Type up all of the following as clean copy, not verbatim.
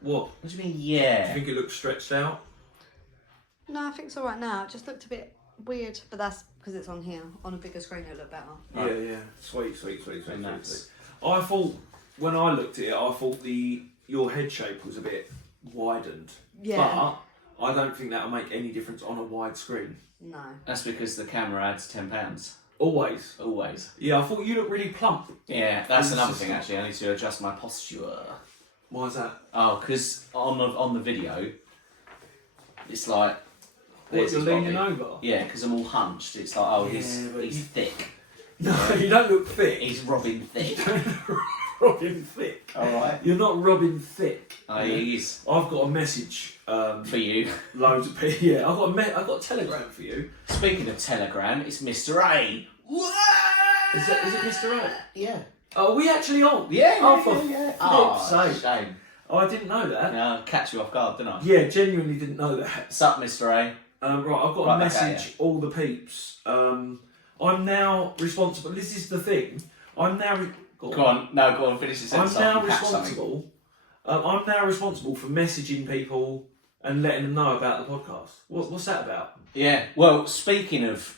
What? What do you mean, Do yeah? you think it looks stretched out? No, I think it's all right now. It just looked a bit weird, but that's because it's on here. On a bigger screen, it'll look better. Yeah, yeah. Sweet. And that's- I thought, when I looked at it, I thought your head shape was a bit widened. Yeah. But I don't think that'll make any difference on a wide screen. No. That's because the camera adds £10. Always. Always. Yeah, I thought you looked really plump. Yeah, that's And another it's thing just- actually. I need to adjust my posture. Why is that? Oh, because on the video, it's like. What, there's you're his leaning body. over? Yeah, because I'm all hunched. It's like, oh, Yeah, but he's you- thick. No, you don't look thick. He's Robin Thick. Robin Thick. Alright. You're not Robin Thick. Oh, he is. I've got a message. For you. Loads of people. Yeah, I've got a telegram for you. Speaking of Telegram, it's Mr. A. Is it Mr. A? Yeah. Oh, are we actually on? Yeah, Oh, for yeah. flip's Oh, sake. shame. Oh, I didn't know that. Yeah, catch you off guard, didn't I? Yeah, genuinely didn't know that. Sup, Mr. A? Right, I've got Right, a okay, message, all the peeps. I'm now responsible. This is the thing. I'm now. Go on, finish the sentence. I'm now I'll catch something. responsible. I'm now responsible for messaging people and letting them know about the podcast. What's that about? Yeah, well, speaking of.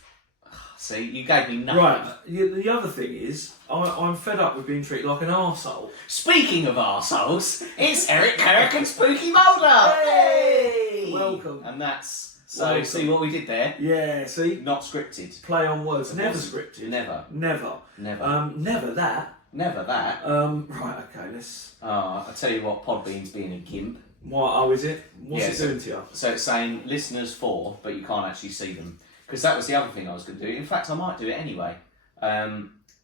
See, you gave me nothing. Right. The other thing is, I'm fed up with being treated like an arsehole. Speaking of arseholes, it's Eric Carrick and Spooky Mulder! Hey! Welcome. And that's. So, Welcome. see what we did there? Yeah. See, Not scripted. play on words. Never scripted. Never. Never. Never. Never that. Never that. Right. Okay. Let's. I tell you what, Podbean's being a gimp. What? Oh, is it? What's Yeah, it so- doing to you? So it's saying listeners for, but you can't actually see them. Because that was the other thing I was going to do. In fact, I might do it anyway.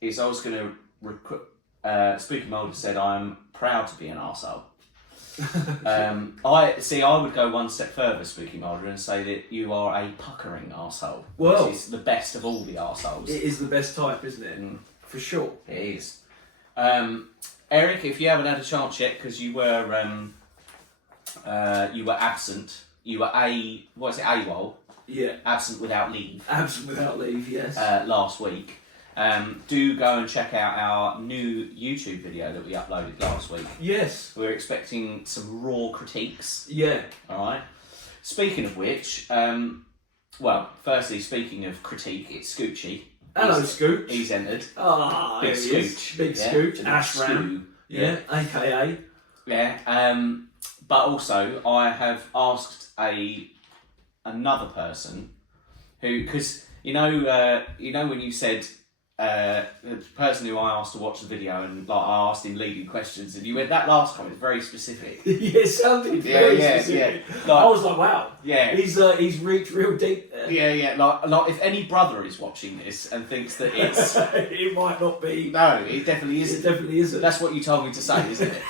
Is I was going to recruit. Spooky Mulder said, I'm proud to be an arsehole. I would go one step further, Spooky Mulder, and say that you are a puckering arsehole. Well- which is the best of all the arseholes. It is the best type, isn't it? Mm. For sure. It is. Eric, if you haven't had a chance yet, because you were absent, you were AWOL, Yeah. absent without leave, Absent without leave. Yes. last week. Do go and check out our new YouTube video that we uploaded last week. Yes. We're expecting some raw critiques. Yeah. All right. Speaking of which, firstly, speaking of critique, it's Scoochie. Hello, Scooch. He's entered. Ah, Big there he is. Scooch. Big Yeah. Scooch. Big Ashram. Scoo. Yeah. AKA. Yeah. But also, I have asked another person who, because you know when you said the person who I asked to watch the video and like I asked him leading questions, and you went, that last comment is very specific. Yeah, it sounded very specific. Yeah. I was like, wow. Yeah. He's reached real deep there. Yeah. Like if any brother is watching this and thinks that it's It might not be. no, it definitely It isn't. definitely isn't. That's what you told me to say, isn't it?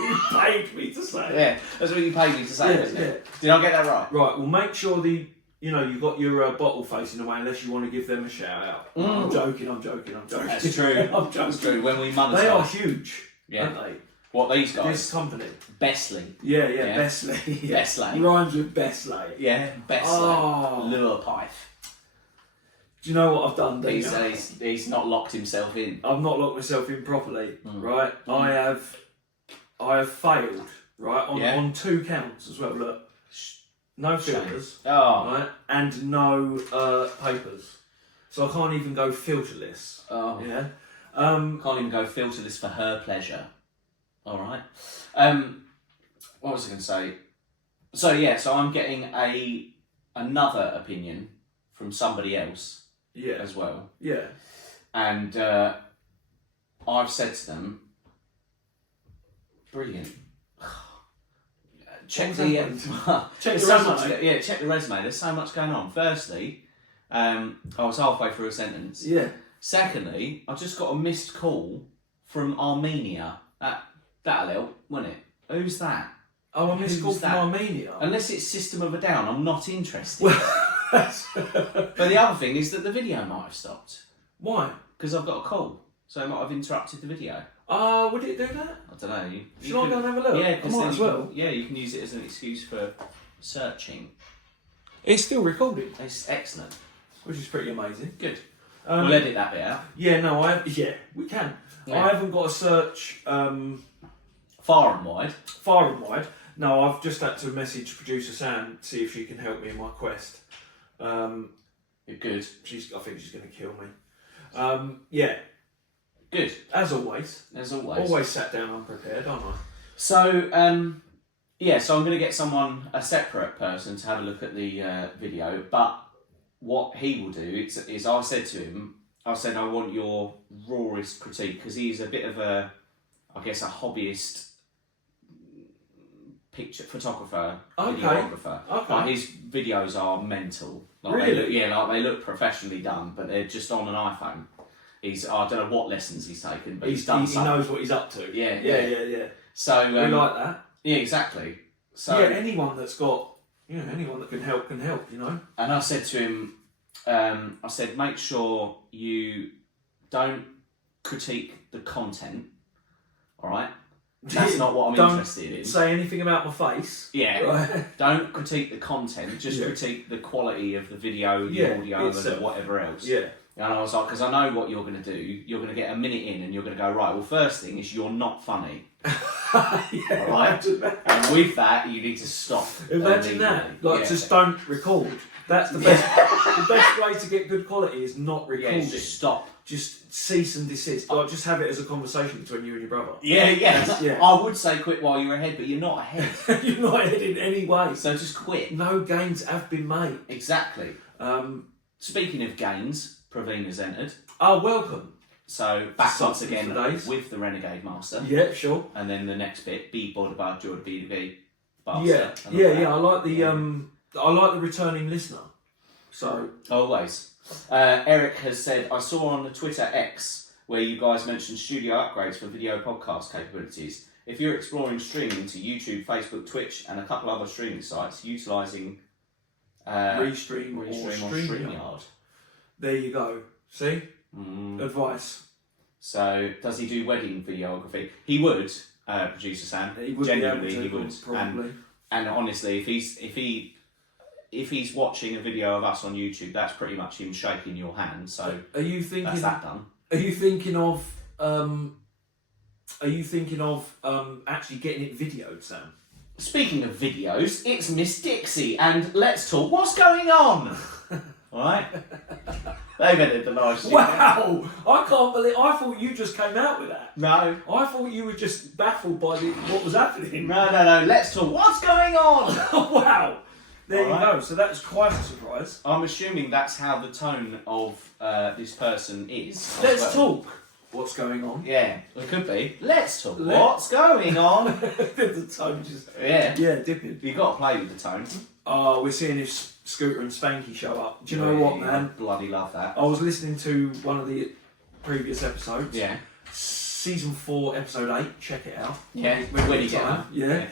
You paid me to say. Yeah, that's what you paid me to say, Yeah, isn't it? yeah. Did I get that right? Right. Well, make sure you've got your bottle facing away, unless you want to give them a shout out. Mm. I'm joking. That's true. I'm joking. That's true. When we monetize, They are huge, Yeah. aren't they? What these guys? This company. Bestley. Yeah, Yeah. Bestley. Yeah. Bestley. Rhymes with Bestley. Yeah, Bestley. Oh. Lure pipe. Do you know what I've done, Dino? He's not locked himself in. I've not locked myself in properly, Mm. right? Mm. I have failed, right, Yeah. on 2 counts as well. Look, no Shame. filters, Oh. right, and no papers, so I can't even go filterless. Oh. Yeah. Can't even go filterless for her pleasure. All right. What was I going to say? So I'm getting another opinion from somebody else Yeah. as well, Yeah. and I've said to them, brilliant. Check What's the happened? check Check the the resume. resume. Yeah, check the resume. There's so much going on. Firstly, I was halfway through a sentence. Yeah. Secondly, I just got a missed call from Armenia. That'll help, won't it? Who's that? Oh, I missed Who's call from that? Armenia. Unless it's System of a Down, I'm not interested. That's- But the other thing is that the video might have stopped Why? because I've got a call, so it might have interrupted the video. Would it do that? I don't know. You Should I go and have a look? Yeah, I because might as well. You can use it as an excuse for searching. It's still recording, It's excellent. which is pretty amazing. Good. Um, We'll edit that bit out. Yeah, no, we can. Yeah. I haven't got a search Far and wide. Far and wide. No, I've just had to message producer Sam, see if she can help me in my quest. You're good. I think she's going to kill me. Yeah. Good. As always. As always. Always sat down unprepared, aren't I? So, so I'm going to get a separate person to have a look at the video, but what he will do is I said to him, I want your rawest critique, because he's a bit of a hobbyist picture photographer, videographer. Okay. Like, his videos are mental. Like, Really? they look professionally done, but they're just on an iPhone. I don't know what lessons he's taken, but he's done he knows what he's up to. Yeah. So we like that. Yeah, exactly. So anyone that's got, anyone that can help, you know. And I said to him, I said, make sure you don't critique the content. All right. That's not what I'm interested in. Don't say anything about my face. Yeah. Right. Don't critique the content. Just critique the quality of the video, the audio, and whatever else. Yeah. And I was like, because I know what you're going to do. You're going to get a minute in and you're going to go, right, well, first thing is you're not funny. Yeah, all right? And with that, you need to stop. Imagine that. Just don't record. That's the best. The best way to get good quality is not recording. Yeah, just stop. Just cease and desist. Like, just have it as a conversation between you and your brother. Yeah. I would say quit while you're ahead, but you're not ahead. You're not ahead in any way. So just quit. No gains have been made. Exactly. Speaking of gains, Praveen has entered. Oh, welcome. So back once again with the Renegade Master. Yeah, sure. And then the next bit, B Bod Bar Jordan B2B. Yeah. I like the returning listener. So always. Eric has said, I saw on the Twitter X where you guys mentioned studio upgrades for video podcast capabilities. If you're exploring streaming to YouTube, Facebook, Twitch, and a couple other streaming sites utilising Restream or StreamYard. There you go. See? Advice. So, does he do wedding videography? He would, producer Sam. He would. Genuinely, he would. Probably. And honestly, if he's watching a video of us on YouTube, that's pretty much him shaking your hand. So, are you thinking? That's that done. Are you thinking of? Actually getting it videoed, Sam? Speaking of videos, it's Miss Dixie, and let's talk. What's going on? All right. They've edited the nice. Wow! I can't believe. I thought you just came out with that. No. I thought you were just baffled by what was happening. No. Let's talk. What's going on? Wow. There you go. So that's quite a surprise. I'm assuming that's how the tone of this person is. Let's talk. What's going on? Yeah, it could be. Let's talk. What's going on? The tone just... Yeah, dipping. You've got to play with the tone. Oh, we're seeing if Scooter and Spanky show up. Do you know what, man? I bloody love that. I was listening to one of the previous episodes. Yeah. Season 4, episode 8. Check it out. Yeah, when you get time. Yeah.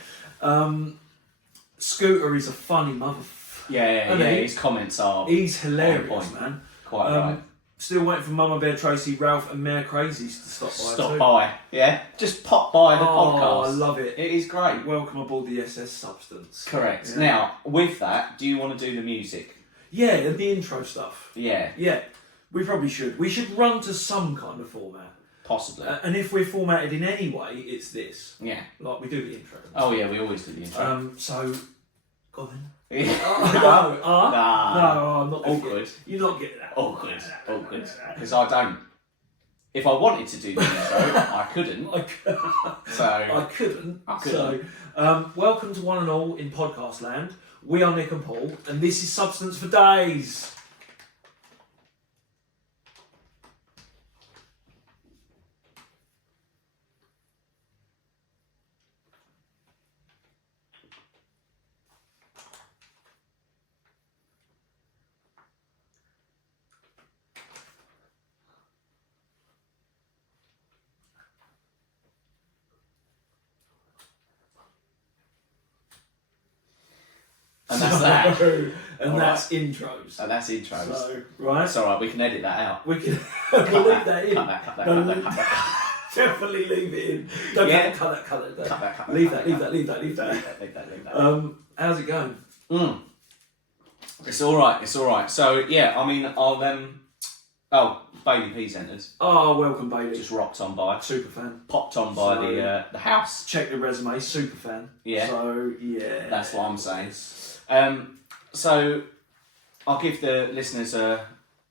Scooter is a funny motherfucker. Yeah. His comments are... He's hilarious, man. Quite right. Still waiting for Mama Bear Tracy, Ralph and Mayor Crazies to stop by. Stop by, yeah. Just pop by the podcast. I love it. It is great. Welcome aboard the SS Substance. Correct. Yeah. Now, with that, do you want to do the music? Yeah, and the intro stuff. Yeah. Yeah, we probably should. We should run to some kind of format. Possibly. And if we're formatted in any way, it's this. Yeah. Like we do the intro. Oh yeah, we always do the intro. So, go on then. No, No, I'm not. Awkward. You're not getting that. Awkward. Because I don't. If I wanted to do the intro, I couldn't. I couldn't. So, welcome to one and all in podcast land. We are Nick and Paul, and this is Substance for Days. And that's that. And that's intros. And that's intros. So, right? It's alright, we can edit that out. We can we'll leave that in. Cut that. Definitely leave it in. Don't cut that. Leave that. How's it going? It's alright. So yeah, I mean, I'll Oh, Bailey P's entered. Oh, welcome, Bailey. Just rocked on by. Super fan. Popped on by the house. Check the resume. Super fan. Yeah. So yeah. That's what I'm saying. So I'll give the listeners a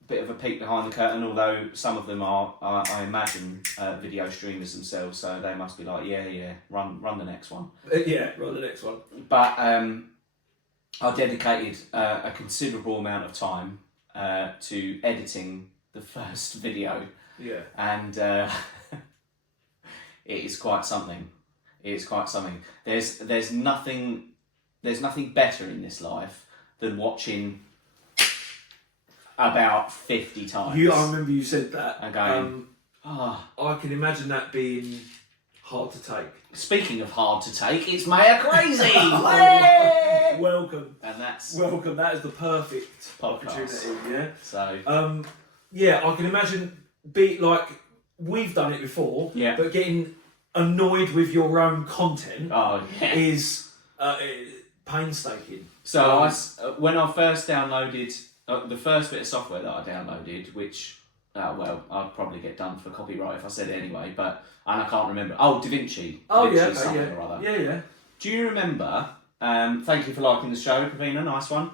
bit of a peek behind the curtain, although some of them are, I imagine, video streamers themselves, so they must be like, yeah, run the next one. Yeah, run the next one. But I dedicated a considerable amount of time to editing the first video. Yeah. And it is quite something. It is quite something. There's nothing better in this life than watching about 50 times. I remember you said that. Again. I can imagine that being hard to take. Speaking of hard to take, it's Maya Crazy! Welcome. And that's welcome. That is the perfect podcast. Opportunity. Yeah. So. Yeah, I can imagine we've done it before. Yeah. But getting annoyed with your own content. Is painstaking. So when I first downloaded the first bit of software that I downloaded, which I'd probably get done for copyright if I said it anyway, and I can't remember. Oh, DaVinci. DaVinci something or other. Yeah. Do you remember? Thank you for liking the show, Pravina. Nice one.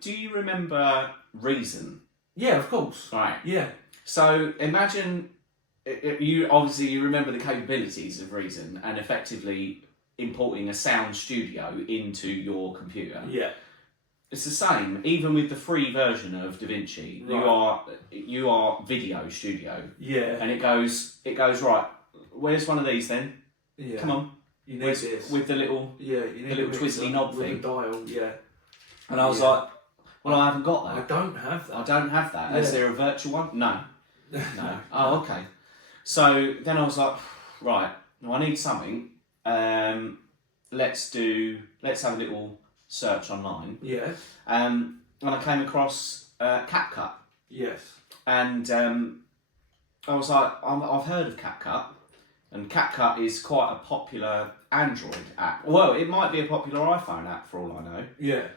Do you remember Reason? Yeah, of course. Right. Yeah. So imagine you remember the capabilities of Reason and effectively importing a sound studio into your computer. Yeah. It's the same, even with the free version of DaVinci. Right. You are video studio. Yeah. And it goes right. Where's one of these then? Yeah. Come on. You need this with the little twisty knob thing. With the dial. Yeah. And I was like, well, I haven't got that. I don't have that. I don't have that. Yeah. Is there a virtual one? No. No. Oh, okay. So then I was like, right. Well, I need something. Let's have a little search online. Yeah. And I came across CapCut. Yes. And I was like, I've heard of CapCut, and CapCut is quite a popular Android app. Well, it might be a popular iPhone app for all I know. Yeah.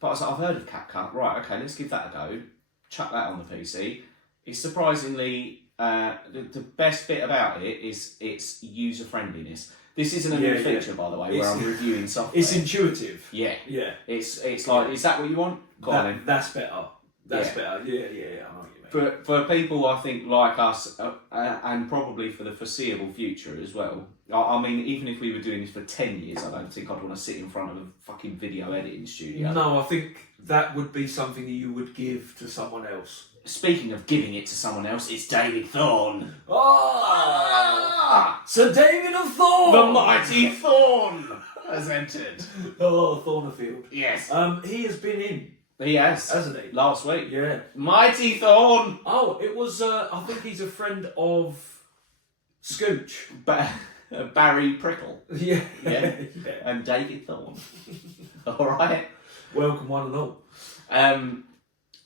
But I was like, I've heard of CapCut. Right, okay, let's give that a go. Chuck that on the PC. It's surprisingly the best bit about it is its user friendliness. This isn't a new feature, by the way, where I'm reviewing software. It's intuitive. Yeah. Yeah. It's like, is that what you want? Go on then. That's better. That's better. Yeah. I know what you mean. But for people, I think, like us, and probably for the foreseeable future as well, I mean, even if we were doing this for 10 years, I don't think I'd want to sit in front of a fucking video editing studio. No, I think that would be something that you would give to someone else. Speaking of giving it to someone else, it's David Thorne. Sir David of Thorne! The mighty Thorne has entered. Oh, Thornefield. Yes. He has been in. He has. Hasn't he? Last week. Yeah. Mighty Thorne! Oh, it was, I think he's a friend of Scooch. Barry Prickle. Yeah. Yeah. And David Thorne. Alright. Welcome one and all.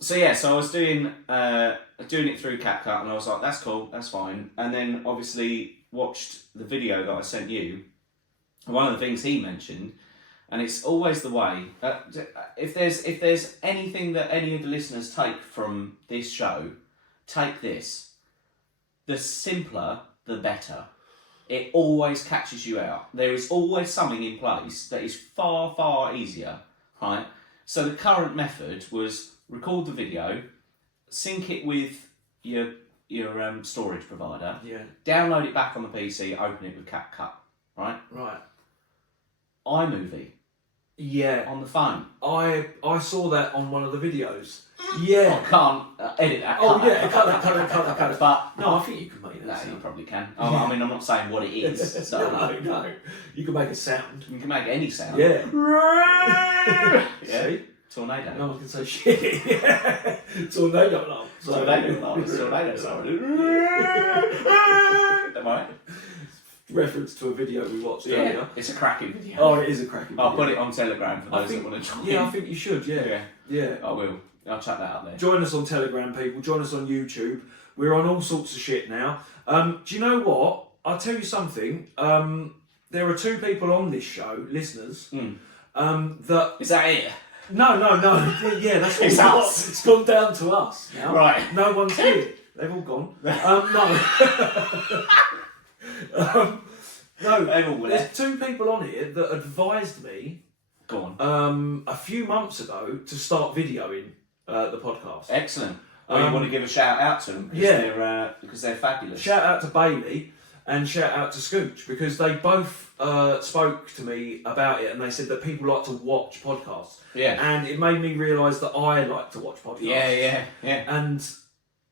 So I was doing it through CapCut, and I was like, that's cool, that's fine. And then obviously watched the video that I sent you. One of the things he mentioned, and it's always the way. If there's anything that any of the listeners take from this show, take this. The simpler, the better. It always catches you out. There is always something in place that is far, far easier, right? So the current method was record the video, sync it with your storage provider, download it back on the PC, open it with CapCut, right? Right. iMovie. Yeah. On the phone. I saw that on one of the videos. Yeah. I can't edit that. Cut that. But no, I think you can make that. No, you probably can. I mean, I'm not saying what it is. So. No. You can make a sound. You can make any sound. Yeah. See? Tornado. No, I was going to say shit. Yeah. Tornado alarm. Tornado alarm. Am I? Reference to a video we watched earlier. It's a cracking video. Oh, it is a cracking video. I'll put it on Telegram for those that want to join. Yeah, I think you should, yeah. I will. I'll chuck that up there. Join us on Telegram, people. Join us on YouTube. We're on all sorts of shit now. Do you know what? I'll tell you something. There are two people on this show, listeners, that... Is that it? No. Yeah, that's what It's we got. us. It's gone down to us now. Right. No one's here. They've all gone. No. No. They've all There's left. 2 people on here that advised me Go on. a few months ago to start videoing the podcast. Excellent. Well, you want to give a shout out to them because they're fabulous. Shout out to Bailey and shout out to Scooch because they both spoke to me about it and they said that people like to watch podcasts. Yeah. And it made me realise that I like to watch podcasts. Yeah. And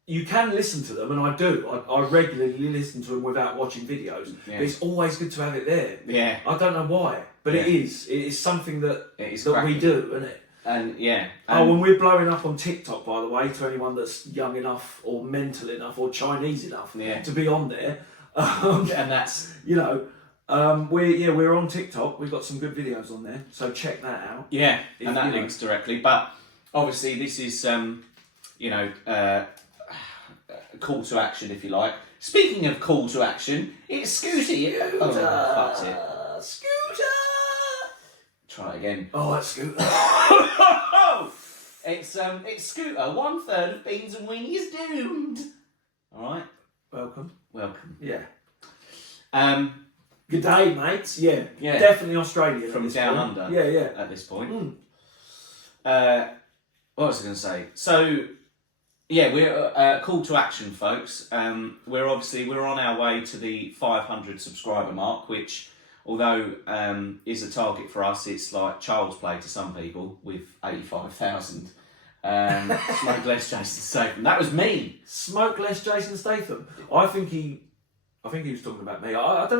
you can listen to them, and I do. I regularly listen to them without watching videos. Yeah. But it's always good to have it there. Yeah. I don't know why, but Yeah. it is. It is something that we cracking. do, isn't it? And yeah. And we're blowing up on TikTok, by the way, to anyone that's young enough or mental enough or Chinese enough to be on there. And that's we're on TikTok. We've got some good videos on there, so check that out. yeah, and that links directly. But obviously, this is call to action, if you like. Speaking of call to action, it's Scooty. Oh, fuck's it. Scooter. Try it again. Oh, that's Scooter. It's Scooter. 1/3 of Beans and Weenie is doomed. All right. Welcome. Yeah. Good day, mates. Yeah. Definitely Australia. From down under. Yeah. At this point. What was I going to say? So, yeah, we're call to action, folks. We're on our way to the 500 subscriber mark, which, although is a target for us, it's like child's play to some people with 85,000. Smoke less, Jason Statham. That was me. Smoke less, Jason Statham. I think he was talking about me. I don't.